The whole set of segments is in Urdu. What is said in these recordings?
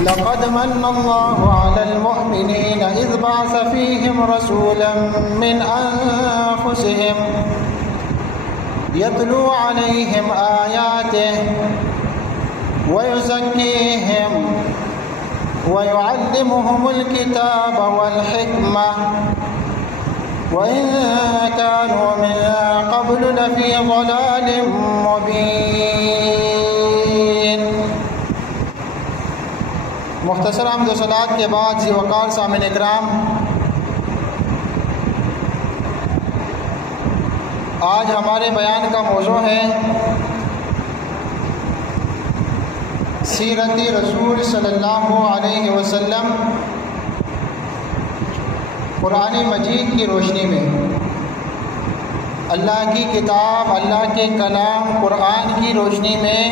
لقد من الله على المؤمنين إذ بعث فيهم رسولا من أنفسهم يتلو عليهم آياته ويزكيهم ويعلمهم الكتاب والحكمة وإن كانوا من قبل لفي ضلال مبين۔ مختصر حمد و صلوات کے بعد ذی وقار سامعین اکرام، آج ہمارے بیان کا موضوع ہے سیرت رسول صلی اللہ علیہ وسلم قرآن مجید کی روشنی میں۔ اللہ کی کتاب، اللہ کے کلام قرآن کی روشنی میں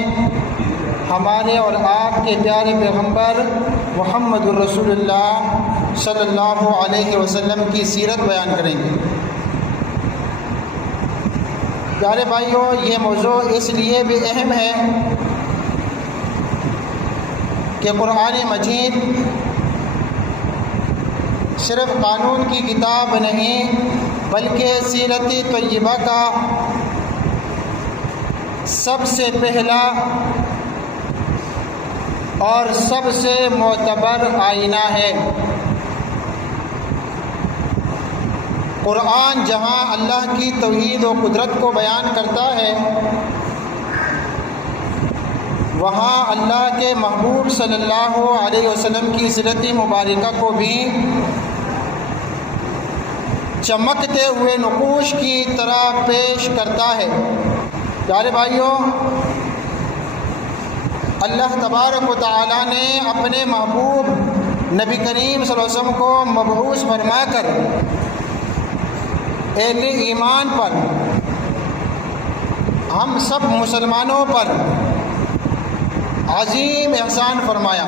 ہمارے اور آپ کے پیارے پیغمبر محمد الرسول اللہ صلی اللہ علیہ وسلم کی سیرت بیان کریں گے۔ پیارے بھائیوں، یہ موضوع اس لیے بھی اہم ہے کہ قرآن مجید صرف قانون کی کتاب نہیں بلکہ سیرت طیبہ کا سب سے پہلا اور سب سے معتبر آئینہ ہے۔ قرآن جہاں اللہ کی توحید و قدرت کو بیان کرتا ہے، وہاں اللہ کے محبوب صلی اللہ علیہ وسلم کی سیرت مبارکہ کو بھی چمکتے ہوئے نقوش کی طرح پیش کرتا ہے۔ پیارے بھائیوں، اللہ تبارک و تعالیٰ نے اپنے محبوب نبی کریم صلی اللہ علیہ وسلم کو مبعوث فرما کر اہل ایمان پر، ہم سب مسلمانوں پر عظیم احسان فرمایا۔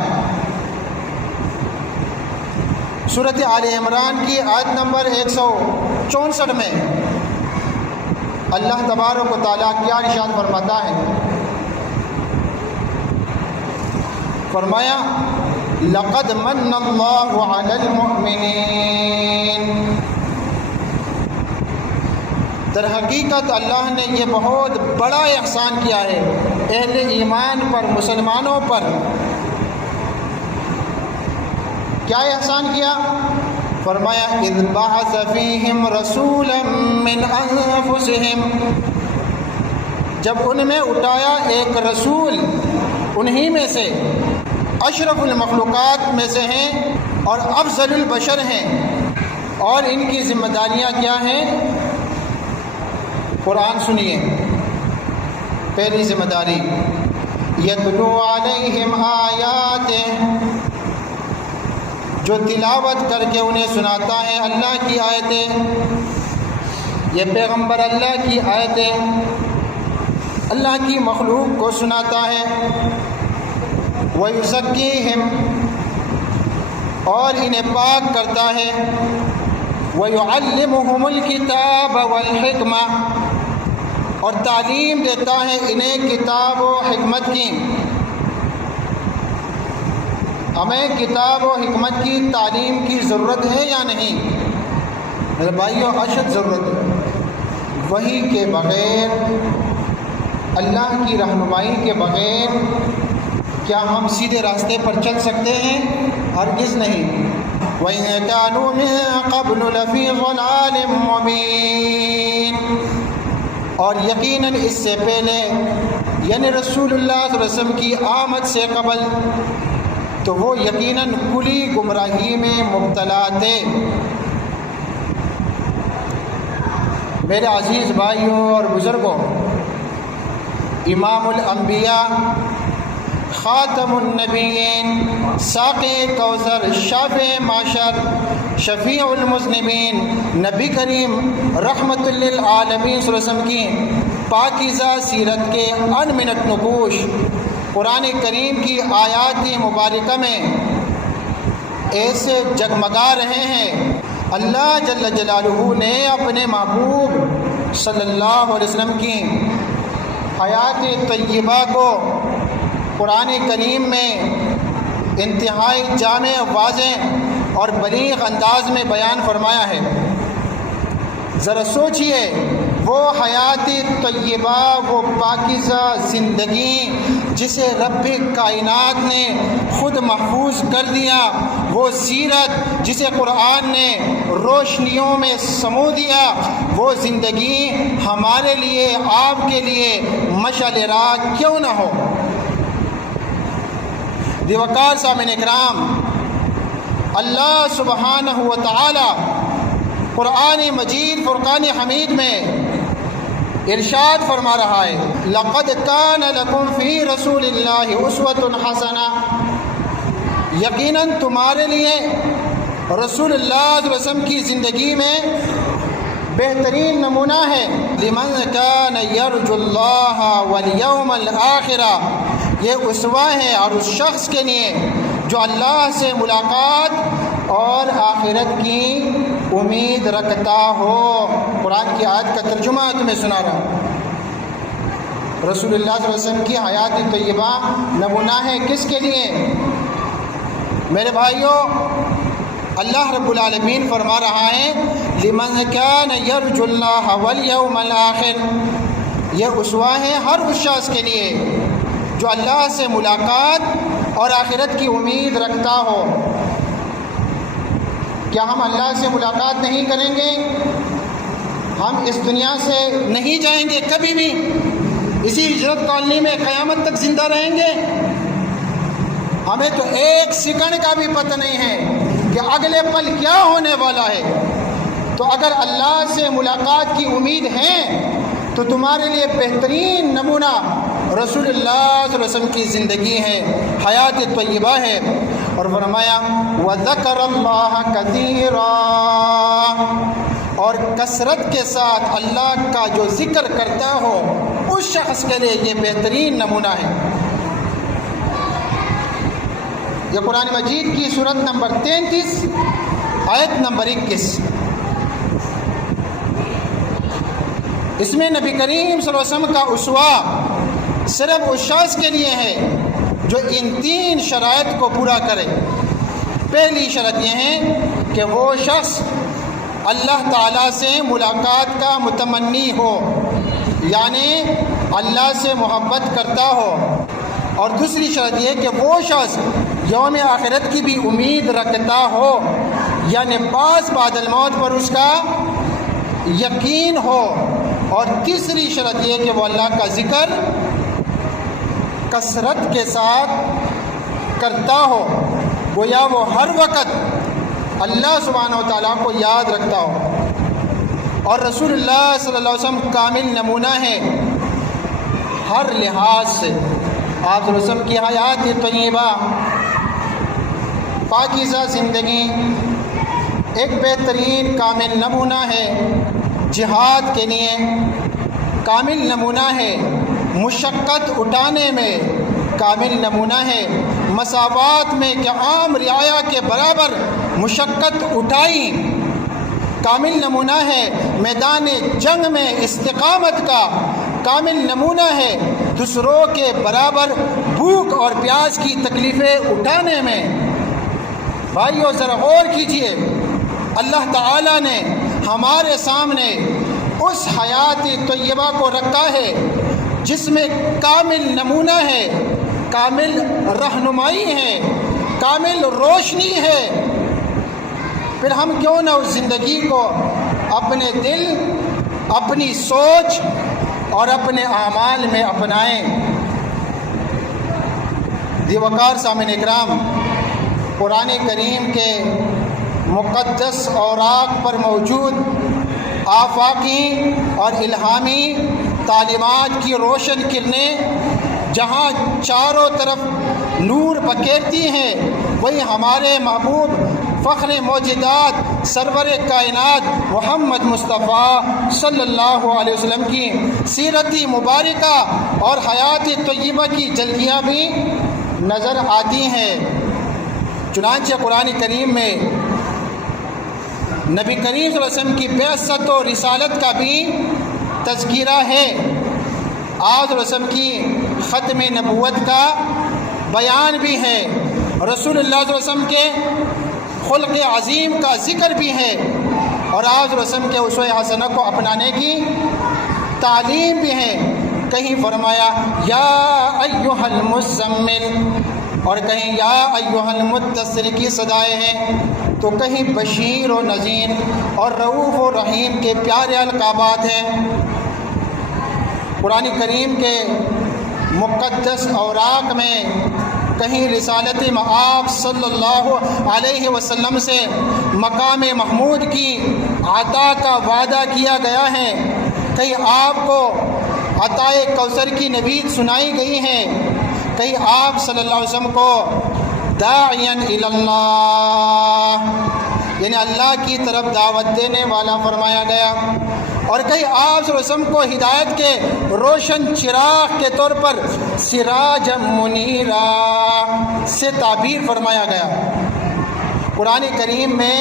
سورۃ آل عمران کی آیت نمبر 164 میں اللہ تبارک و تعالیٰ کیا ارشاد فرماتا ہے؟ فرمایا لقد من اللہ علی المؤمنین، در حقیقت اللہ نے یہ بہت بڑا احسان کیا ہے اہل ایمان پر، مسلمانوں پر۔ کیا احسان کیا؟ فرمایا اذ بعث فیہم رسولا من انفسہم، جب ان میں اٹھایا ایک رسول انہی میں سے، اشرف المخلوقات میں سے ہیں اور افضل البشر ہیں، اور ان کی ذمہ داریاں کیا ہیں؟ قرآن سنیے۔ پہلی ذمہ داری یتلو علیہم آیات، جو تلاوت کر کے انہیں سناتا ہے اللہ کی آیتیں، یہ پیغمبر اللہ کی آیتیں اللہ کی مخلوق کو سناتا ہے۔ وَيُزَكِّيهِمْ، اور انہیں پاک کرتا ہے۔ وَيُعَلِّمُهُمُ الْكِتَابَ وَالْحِكْمَةَ، اور تعلیم دیتا ہے انہیں کتاب و حکمت کی۔ ہمیں کتاب و حکمت کی تعلیم کی ضرورت ہے یا نہیں؟ میرے بھائیوں، اشد ضرورت ہے۔ وحی کے بغیر، اللہ کی رہنمائی کے بغیر کیا ہم سیدھے راستے پر چل سکتے ہیں؟ ہرگز نہیں۔ وَإِن كَانُوا مِن قَبْلُ لَفِي ضَلَالٍ مُّبِينٍ، اور یقیناً اس سے پہلے، یعنی رسول اللہ صلی اللہ علیہ وسلم کی آمد سے قبل، تو وہ یقیناً کھلی گمراہی میں مبتلا تھے۔ میرے عزیز بھائیوں اور بزرگوں، امام الانبیاء، خاتم النبیین، ساقی کوثر، شافع معشر، شفیع المذنبین، نبی کریم رحمت للعالمین صلی اللہ علیہ وسلم کی پاکیزہ سیرت کے انمنٹ نقوش قرآن کریم کی آیات مبارکہ میں ایسے جگمگا رہے ہیں۔ اللہ جل جلالہ نے اپنے محبوب صلی اللہ علیہ وسلم کی حیات طیبہ کو قرآن کریم میں انتہائی جامع، واضح اور بلیغ انداز میں بیان فرمایا ہے۔ ذرا سوچئے، وہ حیات طیبہ، وہ پاکیزہ زندگی جسے رب کائنات نے خود محفوظ کر دیا، وہ سیرت جسے قرآن نے روشنیوں میں سمو دیا، وہ زندگی ہمارے لیے، آپ کے لیے مشعل راہ کیوں نہ ہو؟ دیوکار سامعین اکرام، اللہ سبحانہ و تعالی قرآن مجید فرقان حمید میں ارشاد فرما رہا ہے، لَقَدْ كَانَ لَكُمْ فِي رَسُولِ اللَّهِ أُسْوَةٌ حَسَنَةٌ، یقیناً تمہارے لیے رسول اللہ صلی اللہ علیہ وسلم کی زندگی میں بہترین نمونہ ہے، لِمَنْ كَانَ يَرْجُو اللَّهَ وَالْيَوْمَ الْآخِرَةَ، یہ اسوہ ہے اور اس شخص کے لیے جو اللہ سے ملاقات اور آخرت کی امید رکھتا ہو۔ قرآن کی آیت کا ترجمہ تمہیں سنا رہا ہوں۔ رسول اللہ صلی اللہ علیہ وسلم کی حیات طیبہ نمونہ ہے کس کے لیے؟ میرے بھائیوں، اللہ رب العالمین فرما رہا ہے، لمن کان یرجو اللہ والیوم الآخر، یہ اسوہ ہے ہر اس شخص کے لیے جو اللہ سے ملاقات اور آخرت کی امید رکھتا ہو۔ کیا ہم اللہ سے ملاقات نہیں کریں گے؟ ہم اس دنیا سے نہیں جائیں گے کبھی بھی؟ اسی ہجرت کالونی میں قیامت تک زندہ رہیں گے؟ ہمیں تو ایک سیکنڈ کا بھی پتہ نہیں ہے کہ اگلے پل کیا ہونے والا ہے۔ تو اگر اللہ سے ملاقات کی امید ہے تو تمہارے لیے بہترین نمونہ رسول اللہ صلی اللہ علیہ وسلم کی زندگی ہے، حیات طیبہ ہے۔ اور فرمایا وَذَكَرَ اللَّهَ كَثِيرًا، اور کثرت کے ساتھ اللہ کا جو ذکر کرتا ہو اس شخص کے لیے یہ بہترین نمونہ ہے۔ یہ قرآن مجید کی سورت نمبر 33 آیت نمبر 21، اس میں نبی کریم صلی اللہ علیہ وسلم کا اسوہ صرف اس شخص کے لیے ہے جو ان 3 شرائط کو پورا کرے۔ پہلی شرط یہ ہے کہ وہ شخص اللہ تعالیٰ سے ملاقات کا متمنی ہو، یعنی اللہ سے محبت کرتا ہو، اور دوسری شرط یہ کہ وہ شخص یوم آخرت کی بھی امید رکھتا ہو، یعنی پاس بعد الموت پر اس کا یقین ہو، اور تیسری شرط یہ کہ وہ اللہ کا ذکر کثرت کے ساتھ کرتا ہو، گویا وہ ہر وقت اللہ سبحانہ و تعالیٰ کو یاد رکھتا ہو۔ اور رسول اللہ صلی اللہ علیہ وسلم کامل نمونہ ہے ہر لحاظ سے۔ آپ صلی اللہ علیہ وسلم کی حیات طیبہ، پاکیزہ زندگی ایک بہترین کامل نمونہ ہے جہاد کے لیے، کامل نمونہ ہے مشقت اٹھانے میں، کامل نمونہ ہے مساوات میں کہ عام رعایا کے برابر مشقت اٹھائی، کامل نمونہ ہے میدان جنگ میں استقامت کا، کامل نمونہ ہے دوسروں کے برابر بھوک اور پیاس کی تکلیفیں اٹھانے میں۔ بھائیو ذرا غور کیجئے، اللہ تعالیٰ نے ہمارے سامنے اس حیات طیبہ کو رکھا ہے جس میں کامل نمونہ ہے، کامل رہنمائی ہے، کامل روشنی ہے۔ پھر ہم کیوں نہ اس زندگی کو اپنے دل، اپنی سوچ اور اپنے اعمال میں اپنائیں۔ دیوکار سامعین اکرام، قرآن کریم کے مقدس اوراق پر موجود آفاقی اور الہامی تعلیمات کی روشن کرنیں جہاں چاروں طرف نور بکھیرتی ہیں، وہی ہمارے محبوب فخر موجودات سرور کائنات محمد مصطفیٰ صلی اللہ علیہ وسلم کی سیرتی مبارکہ اور حیات طیبہ کی جلویاں بھی نظر آتی ہیں۔ چنانچہ قرآن کریم میں نبی کریم صلی اللہ علیہ وسلم کی بعثت و رسالت کا بھی تذکرہ ہے، آپ صلی اللہ علیہ وسلم کی ختم نبوت کا بیان بھی ہے، رسول اللہ صلی اللہ علیہ وسلم کے خلق عظیم کا ذکر بھی ہے، اور آپ صلی اللہ علیہ وسلم کے اسوہ حسنہ کو اپنانے کی تعلیم بھی ہے۔ کہیں فرمایا یا ایھا المزمل، اور کہیں یا ایھا المدثر کی صدائیں ہیں، تو کہیں بشیر و نذیر اور رؤوف و رحیم کے پیارے القابات ہیں۔ قرآن کریم کے مقدس اوراق میں کہیں رسالت مآب صلی اللہ علیہ وسلم سے مقام محمود کی عطا کا وعدہ کیا گیا ہے، کہیں آپ کو عطائے کوثر کی نوید سنائی گئی ہے، کہیں آپ صلی اللہ علیہ وسلم کو داعیا الی اللہ، یعنی اللہ کی طرف دعوت دینے والا فرمایا گیا، اور کہیں آپ صلی اللہ علیہ وسلم کو ہدایت کے روشن چراغ کے طور پر سراج منیرا سے تعبیر فرمایا گیا۔ قرآن کریم میں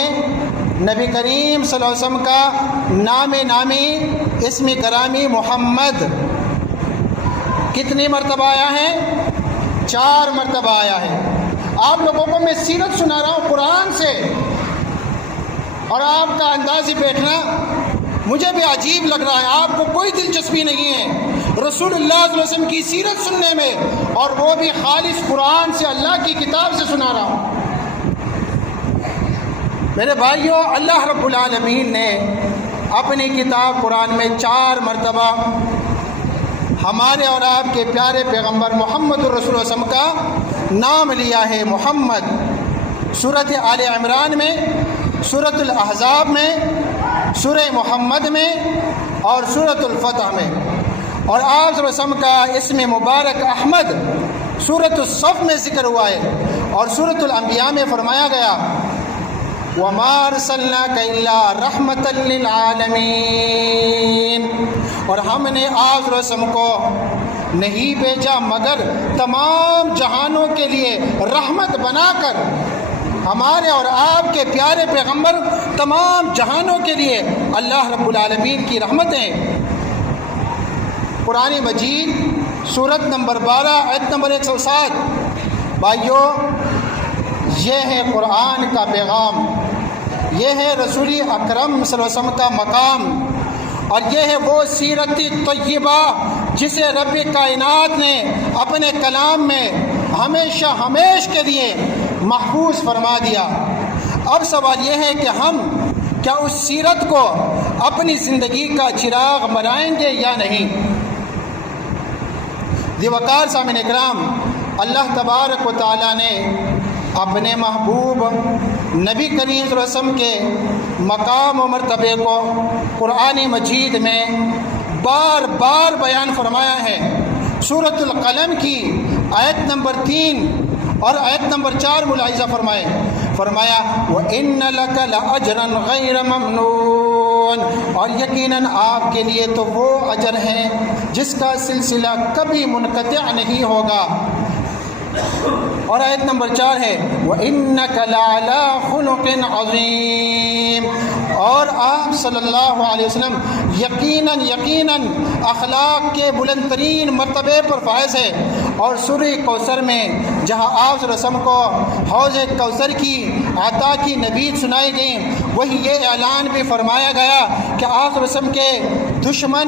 نبی کریم صلی اللہ علیہ وسلم کا نامی اسم گرامی محمد کتنی مرتبہ آیا ہے؟ 4 مرتبہ آیا ہے۔ آپ لوگوں کو میں سیرت سنا رہا ہوں قرآن سے، اور آپ کا انداز بیٹھنا مجھے بھی عجیب لگ رہا ہے، آپ کو کوئی دلچسپی نہیں ہے رسول اللہ صلی اللہ علیہ وسلم کی سیرت سننے میں، اور وہ بھی خالص قرآن سے، اللہ کی کتاب سے سنا رہا ہوں۔ میرے بھائیوں، اللہ رب العالمین نے اپنی کتاب قرآن میں 4 مرتبہ ہمارے اور آپ کے پیارے پیغمبر محمد الرسول صلی اللہ علیہ وسلم کا نام لیا ہے۔ محمد سورۃ آل عمران میں، سورۃ الاحزاب میں، سورہ محمد میں اور سورۃ الفتح میں، اور آپ صلی اللہ علیہ وسلم کا اسم مبارک احمد سورۃ الصف میں ذکر ہوا ہے، اور سورۃ الانبیاء میں فرمایا گیا وَمَا أَرْسَلْنَاكَ إِلَّا رَحْمَةً لِّلْعَالَمِينَ، اور ہم نے آپ صلی اللہ علیہ وسلم کو نہیں بھیجا مگر تمام جہانوں کے لیے رحمت بنا کر۔ ہمارے اور آپ کے پیارے پیغمبر تمام جہانوں کے لیے اللہ رب العالمین کی رحمتیں۔ قرآن مجید سورت نمبر 12 آیت نمبر 107۔ بھائیوں، یہ ہے قرآن کا پیغام، یہ ہے رسول اکرم صلی اللہ علیہ وسلم کا مقام، اور یہ ہے وہ سیرت طیبہ جسے رب کائنات نے اپنے کلام میں ہمیشہ کے لیے محفوظ فرما دیا۔ اب سوال یہ ہے کہ ہم کیا اس سیرت کو اپنی زندگی کا چراغ بنائیں گے یا نہیں؟ وقار سامعین اکرام، اللہ تبارک و تعالیٰ نے اپنے محبوب نبی کریم صلی اللہ علیہ وسلم کے مقام و مرتبے کو قرآن مجید میں بار بار بیان فرمایا ہے۔ سورۃ القلم کی آیت نمبر 3 اور آیت نمبر 4 ملاحظہ فرمایا وَإِنَّ لَكَ لَأَجْرًا غَيْرَ مَمْنُونَ، اور یقیناً آپ کے لیے تو وہ اجر ہے جس کا سلسلہ کبھی منقطع نہیں ہوگا۔ اور آیت نمبر 4 ہے وَإِنَّكَ لَعَلَىٰ خُلُقٍ عَظِيمٍ، اور آپ صلی اللہ علیہ وسلم یقیناً اخلاق کے بلند ترین مرتبے پر فائز ہے۔ اور سورہ کوثر میں جہاں آپ صلی اللہ علیہ وسلم کو حوض کوثر کی عطا کی نوید سنائی گئی، وہی یہ اعلان بھی فرمایا گیا کہ آپ صلی اللہ علیہ وسلم کے دشمن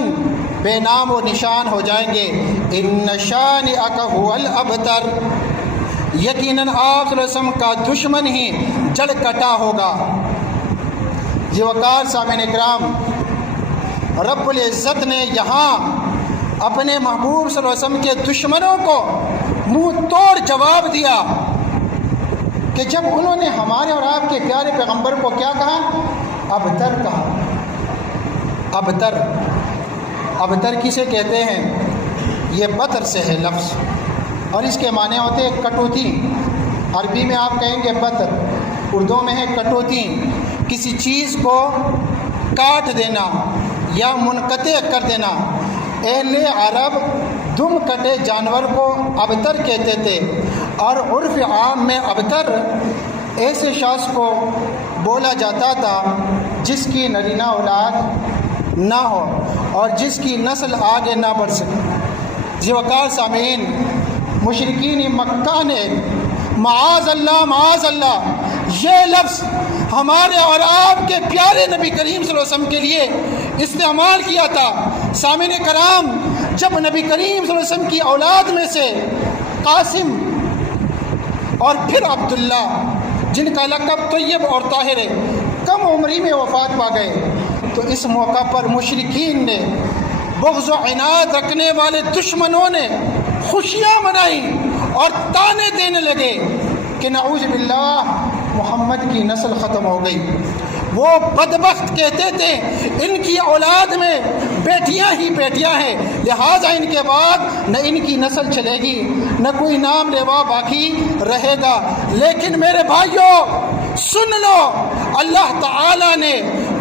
بے نام و نشان ہو جائیں گے۔ اِنَّ شَانِئَكَ هُوَ الْأَبْتَرُ، یقیناً آپ صلی اللہ علیہ وسلم کا دشمن ہی جڑ کٹا ہوگا۔ یہ وقار سامعین اکرام، رب العزت نے یہاں اپنے محبوب صلی اللہ علیہ وسلم کے دشمنوں کو منہ توڑ جواب دیا کہ جب انہوں نے ہمارے اور آپ کے پیارے پیغمبر کو کیا کہا؟ ابتر کہا۔ ابتر کسے کہتے ہیں؟ یہ بطر سے ہے لفظ، اور اس کے معنی ہوتے ہیں کٹوتی۔ عربی میں آپ کہیں گے بطر، اردو میں ہے کٹوتی، کسی چیز کو کاٹ دینا یا منقطع کر دینا۔ اہل عرب دم کٹے جانور کو ابتر کہتے تھے، اور عرف عام میں ابتر ایسے شخص کو بولا جاتا تھا جس کی نرینہ اولاد نہ ہو اور جس کی نسل آگے نہ بڑھ سکے۔ وقار سامعین، مشرکین مکہ نے معاذ اللہ یہ لفظ ہمارے اور آپ کے پیارے نبی کریم صلی اللہ علیہ وسلم کے لیے استعمال کیا تھا۔ سامعین کرام، جب نبی کریم صلی اللہ علیہ وسلم کی اولاد میں سے قاسم اور پھر عبداللہ، جن کا لقب طیب اور طاہر ہے، کم عمری میں وفات پا گئے، تو اس موقع پر مشرکین نے، بغض و عناد رکھنے والے دشمنوں نے خوشیاں منائی اور تانے دینے لگے کہ نعوذ باللہ محمد کی نسل ختم ہو گئی۔ وہ بدبخت کہتے تھے ان کی اولاد میں بیٹیاں ہی بیٹیاں ہیں، لہٰذا ان کے بعد نہ ان کی نسل چلے گی، نہ کوئی نام لیوا باقی رہے گا۔ لیکن میرے بھائیوں سن لو، اللہ تعالی نے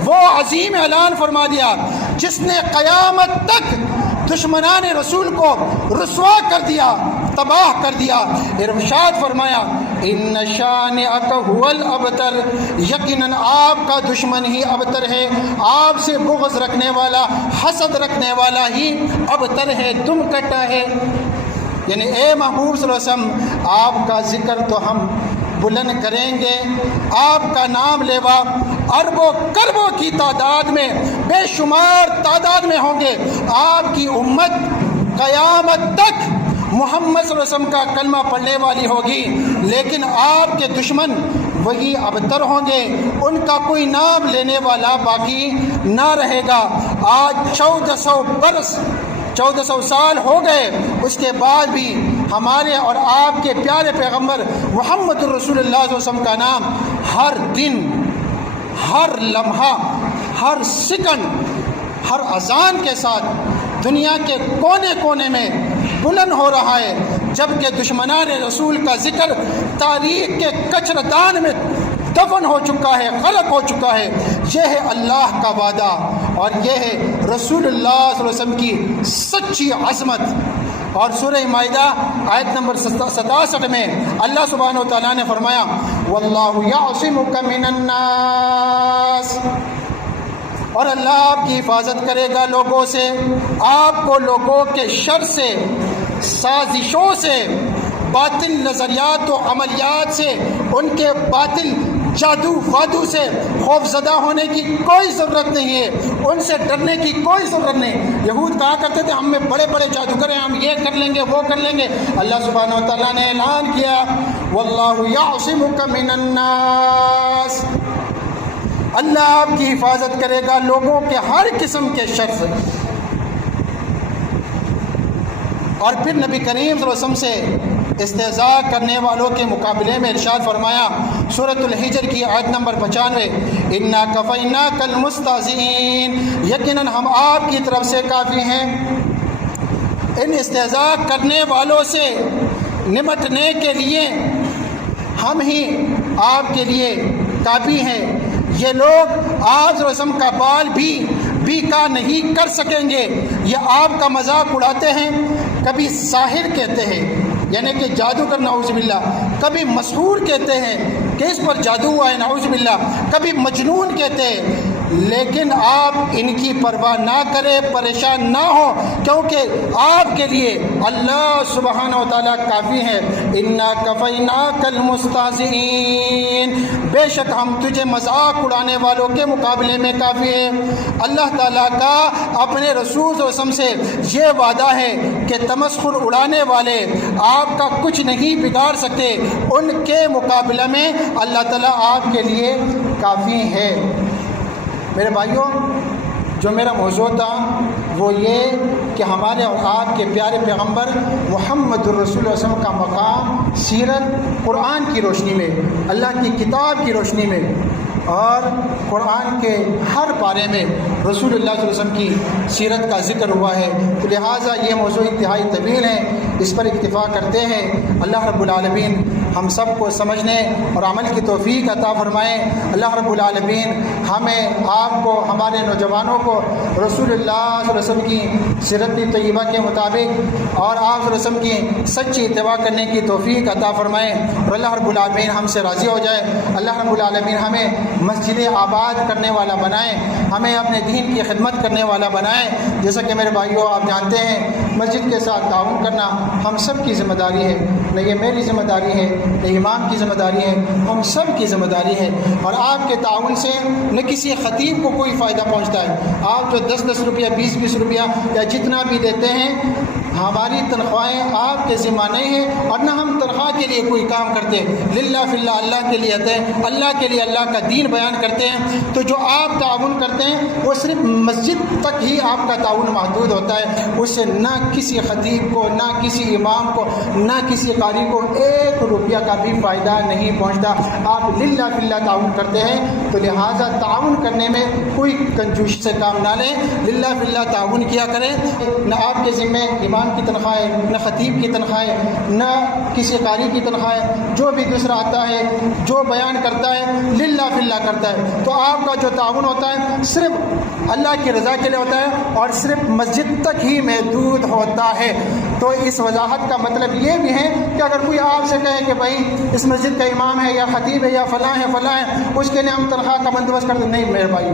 وہ عظیم اعلان فرما دیا جس نے قیامت تک دشمنان رسول کو رسوا کر دیا، تباہ کر دیا۔ ارشاد فرمایا ان شانئک هو الابتر، یقیناً آپ کا دشمن ہی ابتر ہے، آپ سے بغض رکھنے والا، حسد رکھنے والا ہی ابتر ہے، دم کٹا ہے۔ یعنی اے محبوب صلی اللہ علیہ وسلم، آپ کا ذکر تو ہم بلند کریں گے، آپ کا نام لیوا اربوں کربوں کی تعداد میں، بے شمار تعداد میں ہوں گے۔ آپ کی امت قیامت تک محمد صلی اللہ علیہ وسلم کا کلمہ پڑھنے والی ہوگی، لیکن آپ کے دشمن وہی ابتر ہوں گے، ان کا کوئی نام لینے والا باقی نہ رہے گا۔ آج 1400 سال ہو گئے، اس کے بعد بھی ہمارے اور آپ کے پیارے پیغمبر محمد الرسول اللہ صلی اللہ علیہ وسلم کا نام ہر دن، ہر لمحہ، ہر سیکنڈ، ہر اذان کے ساتھ دنیا کے کونے کونے میں بلند ہو رہا ہے، جبکہ دشمنان رسول کا ذکر تاریخ کے کچردان میں دفن ہو چکا ہے، غرق ہو چکا ہے۔ یہ ہے اللہ کا وعدہ اور یہ ہے رسول اللہ صلی اللہ علیہ وسلم کی سچی عظمت۔ اور سورہ مائدہ آیت نمبر 67 میں اللہ سبحانہ و تعالیٰ نے فرمایا واللہ یعصمک من الناس، اور اللہ آپ کی حفاظت کرے گا لوگوں سے، آپ کو لوگوں کے شر سے، سازشوں سے، باطل نظریات و عملیات سے، ان کے باطل جادو فادو سے خوف زدہ ہونے کی کوئی ضرورت نہیں ہے، ان سے ڈرنے کی کوئی ضرورت نہیں۔ یہود کہا کرتے تھے ہم میں بڑے بڑے جادوگر ہیں، ہم یہ کر لیں گے وہ کر لیں گے۔ اللہ سبحانہ و تعالیٰ نے اعلان کیا واللہ یعصمک من الناس، اللہ آپ کی حفاظت کرے گا لوگوں کے ہر قسم کے شر سے۔ اور پھر نبی کریم صلی اللہ علیہ وسلم سے استہزاء کرنے والوں کے مقابلے میں ارشاد فرمایا سورۃ الحجر کی آیت نمبر 95 انا کفیناک المستہزئین، یقیناً ہم آپ کی طرف سے کافی ہیں۔ ان استہزاء کرنے والوں سے نمٹنے کے لیے ہم ہی آپ کے لیے کافی ہیں۔ یہ لوگ آپ صلی اللہ علیہ وسلم کا بال بھی کا نہیں کر سکیں گے، یہ آپ کا مذاق اڑاتے ہیں۔ کبھی ساحر کہتے ہیں یعنی کہ جادوگر نعوذ باللہ، کبھی مسحور کہتے ہیں کہ اس پر جادو ہوا ہے نعوذ باللہ، کبھی مجنون کہتے ہیں، لیکن آپ ان کی پرواہ نہ کریں، پریشان نہ ہو، کیونکہ آپ کے لیے اللہ سبحانہ و تعالیٰ کافی ہے۔ انا کفیناک المستہزئین، بے شک ہم تجھے مذاق اڑانے والوں کے مقابلے میں کافی ہیں۔ اللہ تعالیٰ کا اپنے رسول صلی اللہ علیہ وسلم سے یہ وعدہ ہے کہ تمسخر اڑانے والے آپ کا کچھ نہیں بگاڑ سکتے، ان کے مقابلے میں اللہ تعالیٰ آپ کے لیے کافی ہے۔ میرے بھائیوں، جو میرا موضوع تھا وہ یہ کہ ہمارے اور آپ کے پیارے پیغمبر محمد الرسول اللہ صلی اللہ علیہ وسلم کا مقام سیرت قرآن کی روشنی میں، اللہ کی کتاب کی روشنی میں اور قرآن کے ہر پارے میں رسول اللہ صلی اللہ علیہ وسلم کی سیرت کا ذکر ہوا ہے، تو لہٰذا یہ موضوع انتہائی طویل ہے، اس پر اکتفا کرتے ہیں۔ اللہ رب العالمین ہم سب کو سمجھنے اور عمل کی توفیق عطا فرمائیں۔ اللہ رب العالمین ہمیں، آپ کو، ہمارے نوجوانوں کو رسول اللہ صلی اللہ علیہ وسلم کی سیرت طیبہ کے مطابق اور آپ صلی اللہ علیہ وسلم کی سچی اتباع کرنے کی توفیق عطا فرمائیں، اور اللہ رب العالمین ہم سے راضی ہو جائے۔ اللہ رب العالمین ہمیں مسجد آباد کرنے والا بنائیں، ہمیں اپنے دین کی خدمت کرنے والا بنائیں۔ جیسا کہ میرے بھائیوں آپ جانتے ہیں مسجد کے ساتھ تعاون کرنا ہم سب کی ذمہ داری ہے۔ نہ یہ میری ذمہ داری ہے، نہ امام کی ذمہ داری ہے، ہم سب کی ذمہ داری ہے۔ اور آپ کے تعاون سے نہ کسی خطیب کو کوئی فائدہ پہنچتا ہے۔ آپ جو 10 روپیہ 20 روپیہ یا جتنا بھی دیتے ہیں، ہماری تنخواہیں آپ کے ذمہ نہیں ہیں، اور نہ ہم تنخواہ کے لیے کوئی کام کرتے، للہ فی اللہ، اللہ کے لیے آتے ہیں، اللہ کے لیے اللہ کا دین بیان کرتے ہیں۔ تو جو آپ تعاون کرتے ہیں وہ صرف مسجد تک ہی آپ کا تعاون محدود ہوتا ہے، اس سے نہ کسی خطیب کو، نہ کسی امام کو، نہ کسی قاری کو 1 روپیہ کا بھی فائدہ نہیں پہنچتا۔ آپ للہ فی اللہ تعاون کرتے ہیں، تو لہٰذا تعاون کرنے میں کوئی کنجوسی سے کام نہ لیں، للہ فی اللہ تعاون کیا کریں۔ نہ آپ کے ذمہ امام کی تنخواہ ہے، نہ خطیب کی تنخواہ ہے، نہ کسی قاری کی تنخواہ ہے، جو بھی دوسرا آتا ہے جو بیان کرتا ہے للہ فی اللہ کرتا ہے، تو آپ کا جو تعاون ہوتا ہے صرف اللہ کی رضا کے لیے ہوتا ہے اور صرف مسجد تک ہی محدود ہوتا ہے۔ تو اس وضاحت کا مطلب یہ بھی ہے کہ اگر کوئی آپ سے کہے کہ بھائی اس مسجد کا امام ہے یا خطیب ہے یا فلاں ہے اس کے لیے ہم تنخواہ کا بندوبست کر دیں، نہیں میرے بھائی،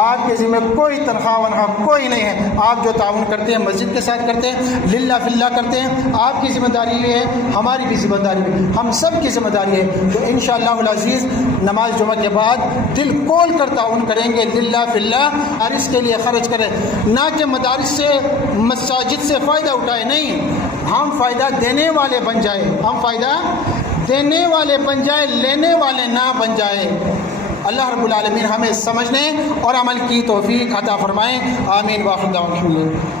آپ کے ذمہ کوئی تنخواہ ونخواہ کوئی نہیں ہے۔ آپ جو تعاون کرتے ہیں مسجد کے ساتھ کرتے ہیں، للہ فی اللہ کرتے ہیں، آپ کی ذمہ داری یہ ہے، ہماری بھی ذمہ داری ہے، ہم سب کی ذمہ داری ہے۔ تو انشاءاللہ العزیز نماز جمعہ کے بعد دل کھول کر تعاون کریں گے للہ فی اللہ، اور اس کے لیے خرچ کریں، نہ کہ مدارس سے مساجد سے فائدہ اٹھائے، نہیں، ہم فائدہ دینے والے بن جائیں، ہم فائدہ دینے والے بن جائیں، لینے والے نہ بن جائیں۔ اللہ رب العالمین ہمیں سمجھنے اور عمل کی توفیق عطا فرمائیں، آمین۔ واخر دعوانا الحمدللہ۔